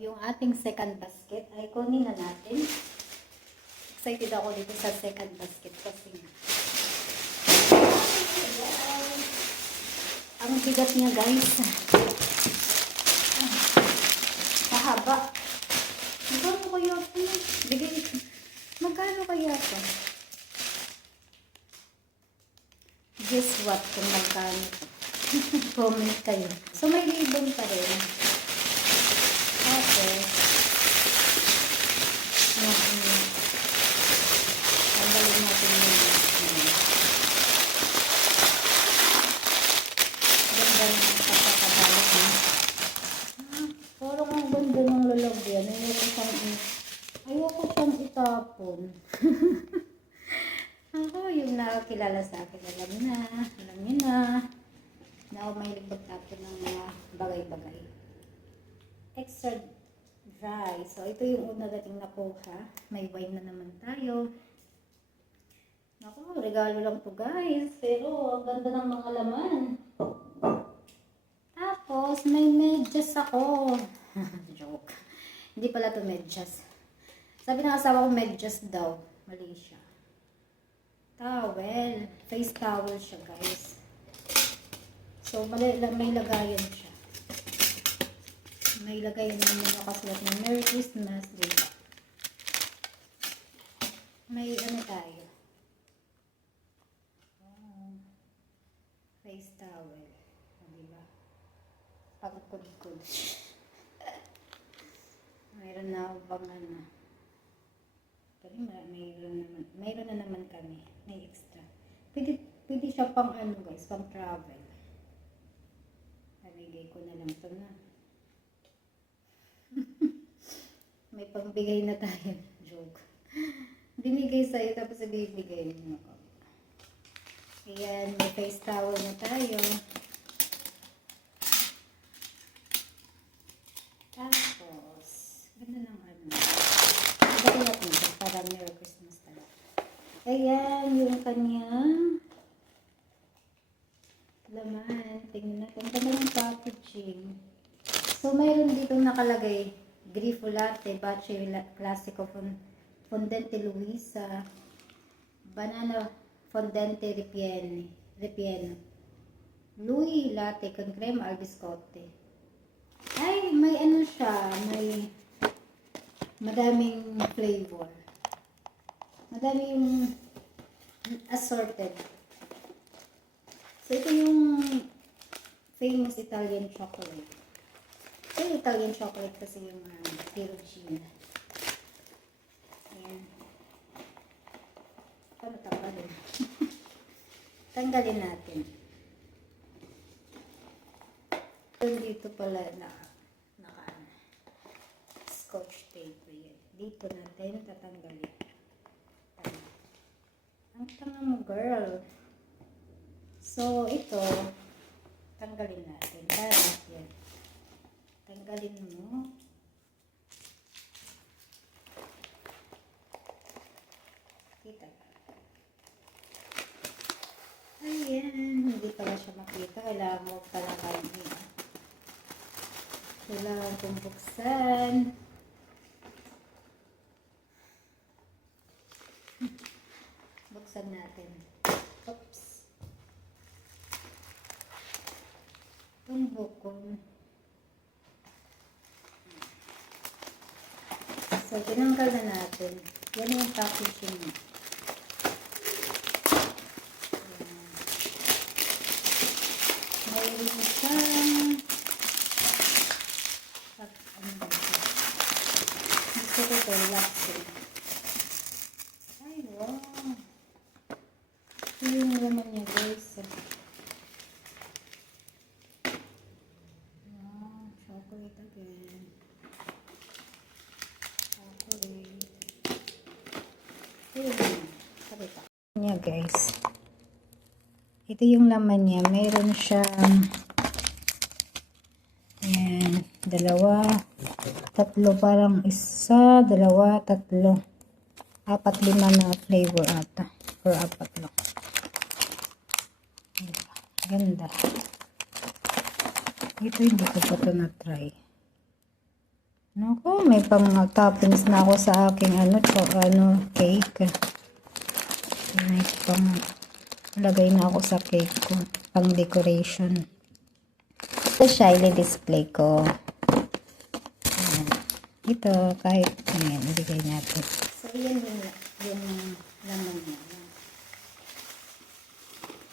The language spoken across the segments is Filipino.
yung ating second basket ay kunin na natin. Excited ako dito sa second basket kasi ang bigat niya, guys. Mahaba. Magkano kaya ito? Magkano kaya ito? Guess what kung magkano ito? Comment kayo. So may ribbon pa rin. Tapos tanggalin natin yung ganda ng pagkakabalik na. Parang ang ganda ng lalagyan. Ayoko siyang itapon. Ako, yung nakakilala sa akin, alam niyo na ako mahilig magtapon ng mga bagay-bagay. Extra dry. So, ito yung una dating nakuha. May wine na naman tayo. Naku, regalo lang to, guys. Pero, ang ganda ng mga laman. Tapos, may medyas ako. Joke. Hindi pala to medyas. Sabi ng asawa ko, medyas daw. Mali siya. Towel. Face towel siya, guys. So, may lagayan siya. May lagayan naman nakasulat na Merry Christmas, diba? May ano tayo. Face towel. Diba? Pagkudkud. Mayroon na bang ano. Pero mayroon na naman kami. May extra. Pwede siya pang ano, guys, pang travel. Nabigay ko na lang ito na. May pangbigay na tayo. Joke. Binigay sa'yo tapos ibibigay mo ako. Ayan, may face towel na tayo. Tapos, ganda ng ano. Ganda natin ito para Merry Christmas talaga. Ayan, yung kanyang laman. Tingnan natin. Ganda ng packaging. So, mayroon dito nakalagay Grifo Latte, Bache Classico Fondente Luisa, Banana Fondente Ripieno, Louis Latte con crema al biscotte. Ay, may ano siya, may madaming flavor. Madaming assorted. So, ito yung famous Italian chocolate. Ito Italian chocolate kasi yung Perugina. Ayan. Paano tanggalin? Tanggalin natin. Dito pala naka scotch tape. Yan. Dito natin tatanggalin. Ang tanga mo, girl. So, ito tanggalin natin. Yan. Tanggalin mo. Kita. Ayan. Hindi pala siya makita. Kailangan mo pala kayo. Kailangan kong buksan. Buksan natin. Oops. Itong bukong. So, tinanggal na natin. Yan yung packaging niya. Mayroon siyang gusto ko ito, lapsing. Ay, wow. Ito yung laman niya, guys. Wow, chocolate again. Niya, guys. Ito yung laman niya. Mayroon siyang ayan, 2, 3, parang 1, 2, 3, 4, 5 na flavor ata. Or 4 lang. Ganda. Ito hindi ko pa ito na-try. Naku, may pang toppings na ako sa aking cake. May pang lagay na ako sa cake ko. Pang decoration. Ito siya, i-display ko. Ayan. Ito, kahit, ayan, ibigay natin. So, yan yung laman niya.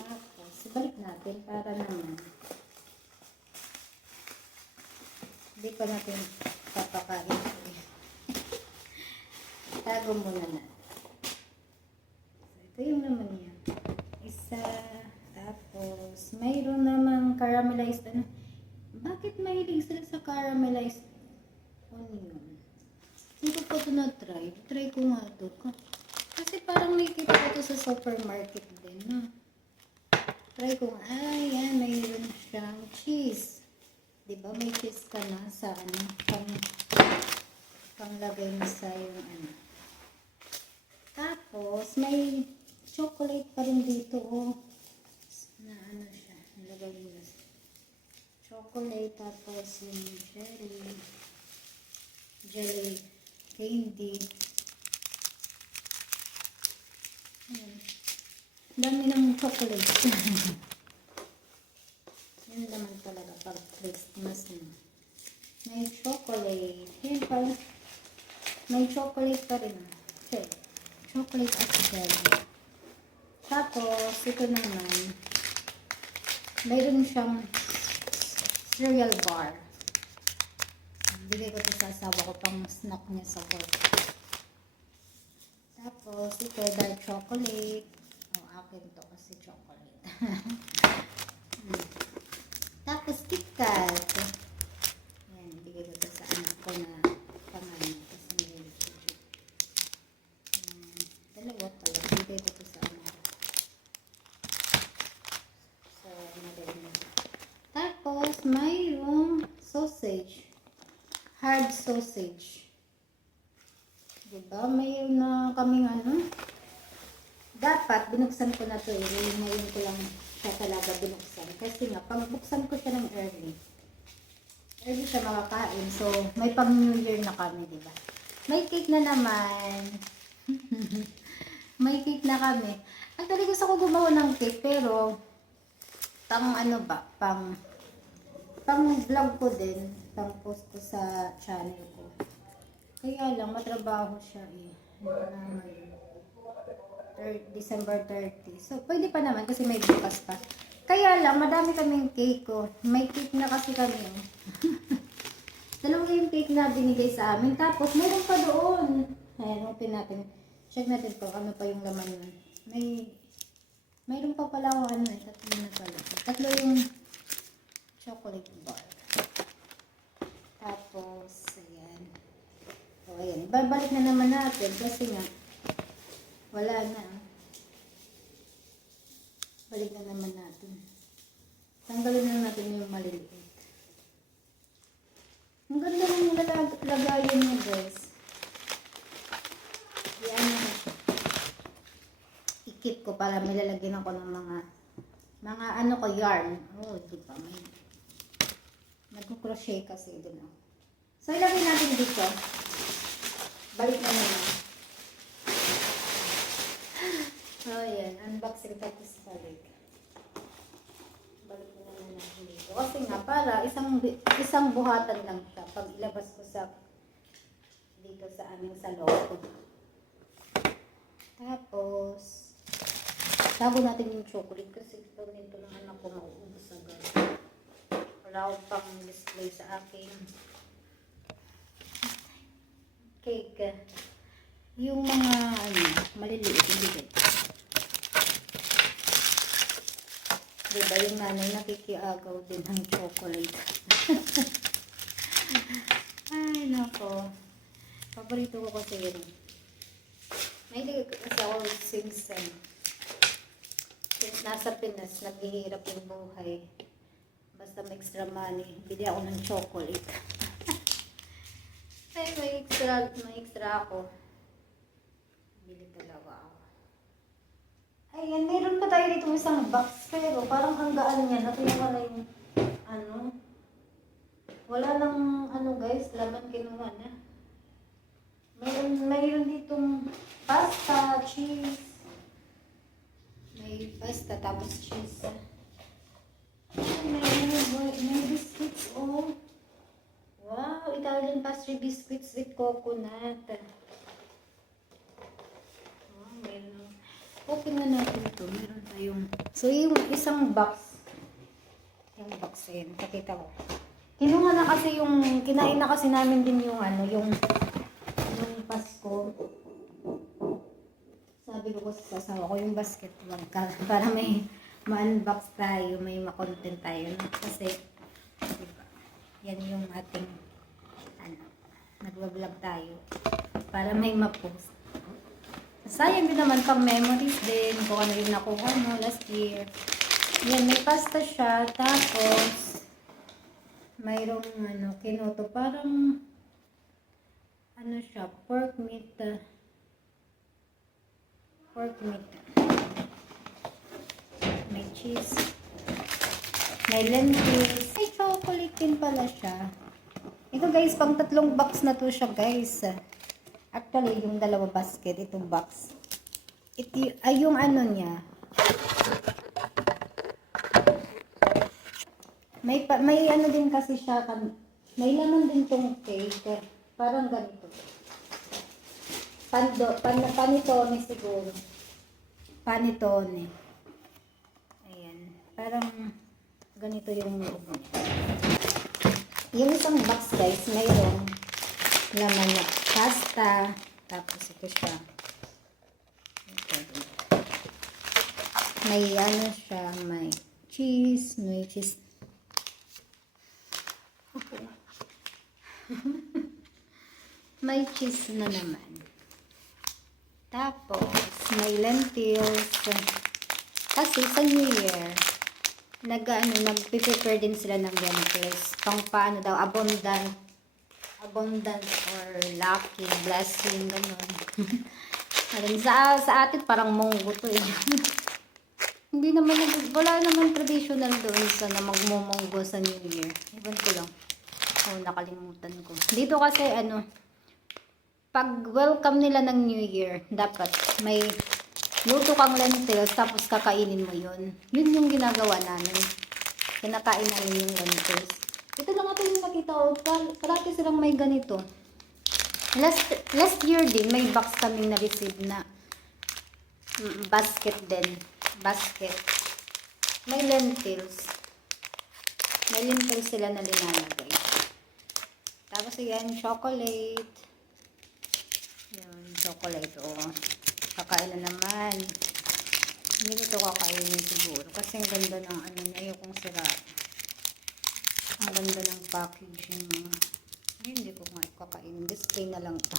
Tapos, balik natin para naman. Hindi pa natin papakain. Tago muna na. So, ito yung laman niya. Isa, tapos, mayroon namang caramelized, bakit mahilig sila sa caramelized onion? Hindi ko pa ito na-try. Try ko nga ito. Kasi parang nakikita ko ito sa supermarket din, no? Try ko nga. Ay, yan, mayroon siyang cheese. Diba, may cheese ka na sa panglagay mo sa yung Tapos, may chocolate pa rin dito, na siya, nilagay mo na chocolate, tapos yung jelly candy. Ayan. Dami ng chocolate. Yan naman talaga pag Christmas na. May chocolate. Yan pa. May chocolate pa rin. Okay. Chocolate at jelly. Tapos, ito naman, mayroon siyang cereal bar. Bigay ko ito sa asawa ko pang snack niya sa work. Tapos, ito, dark chocolate. Akin to kasi chocolate. Tapos, KitKat. Ayan, bigay ko ito sa anak ko na pangalan. Kasi nililig ko. Dalawa pala. Bigay ko ito sa anak ko. So, madali na. Tapos, mayroong sausage. Hard sausage. Diba? Mayroon na kaming dapat, binuksan ko na ito eh. Ngayon ko lang siya talaga binuksan. Kasi nga, pag buksan ko siya ng early siya makakain. So, may pang New Year na kami, diba? May cake na naman. May cake na kami. Actually, gusto ko gumawa ng cake, pero pang vlog ko din. Pang post ko sa channel ko. Kaya lang, matrabaho siya eh. December 30. So, pwede pa naman kasi may bukas pa. Kaya lang, madami kaming cake ko. May cake na kasi kami. Dalawa yung cake na binigay sa amin. Tapos, mayroon pa doon. Ayan, open natin. Check natin kung ano pa yung laman nun. Mayroon pa pala ako tatlo na pala. Tatlo yung chocolate bar. Tapos, ayan. O, ayan. Ibabalik na naman natin kasi nga, wala na. Balik na naman natin. Tanggalin na natin yung maliliit. Ang ganda ng lagayan niya, guys. Yan na siya. I-keep ko para may lalagyan ako ng mga yarn. Oh, di ba? Nag-crochet kasi din ako. So, ilagay natin dito. Balik na naman. Oh, yan. Unboxing tapos balik. Balik na naman natin dito. Kasi nga, para isang buhatan lang siya. Pag ilabas ko dito sa aming sa loob. Tapos, tago natin yung chocolate kasi pag nito ng anak ko mauubos agad. Wala akong pang display sa aking cake. Yung mga maliliit, hindi. Diba yung nanay nakikiagaw din ng chocolate. Ay, nako. Paborito ko kasi yun. Mahilig kasi ako since nasa Pinas, naghihirap yung buhay. Basta may extra money, bili ako ng chocolate. Ay, may extra ako. Bili talaga ako. Ayan, meron pa tayo dito isang box, pero parang ang gaan niya. Natuwa na yung, Wala nang ano guys, laman kinuha na. Mayroon ditong pasta, cheese. May pasta tapos cheese. May biscuits oh. Wow, Italian pastry biscuits with coconut. Oh, meron. Open na natin ito. Meron tayong... So, yung isang box. Yung box yun. Pakita ko. Kinuha na kasi yung... Kinain na kasi namin din yung ano, yung Pasko. Sabi ko sa asawa ko yung basket wag ka para may ma-unbox tayo, may ma-content tayo. Kasi, diba, yan yung ating ano, nagwa-vlog tayo para may ma-post. Sayang din naman pang memories din kung ano yung nakuha mo last year. Yan, may pasta siya. Tapos, mayroong ano, kinoto. Parang, ano siya, pork meat. Pork meat. May cheese. May lentils. May chocolate din pala siya. Ito guys, pang 3 box na to siya guys. Actually, yung 2 basket, itong box. Ito, ay yung ano niya. May ano din kasi siya, may laman din tong cake. Parang ganito. Panitone siguro. Panitone. Ayan. Parang ganito yung loob niya. Yung isang box guys, mayroong laman na pasta. Tapos ito siya. May ano siya, may cheese. May cheese. Okay. May cheese na naman. Tapos, may lentils. Kasi sa New Year, nagpe-prepare din sila ng lentils. Pang paano daw, abundance or lucky, blessing, gano'n. sa atin, parang munggo to eh. Hindi naman, wala naman traditional doon sa na magmumunggo sa New Year. Iban ko lang. Oh, nakalimutan ko. Dito kasi, ano, pag welcome nila ng New Year, dapat may luto kang lentils, tapos kakainin mo yun. Yun yung ginagawa namin. Kinakain namin yung lentils. Ito lang ito yung nakita ko. Parati silang may ganito. Last year din, may box kaming na-receive na basket din. Basket. May lentils. May lentils sila na linalagay. Tapos yan, chocolate. Yan, chocolate. Oh. Kakain na naman. Hindi ko ito kakainin siguro. Kasi ang ganda ng ano niya. Ayokong sira. Ang ganda ng packaging. Ay, hindi ko nga kakainin. Display na lang ito.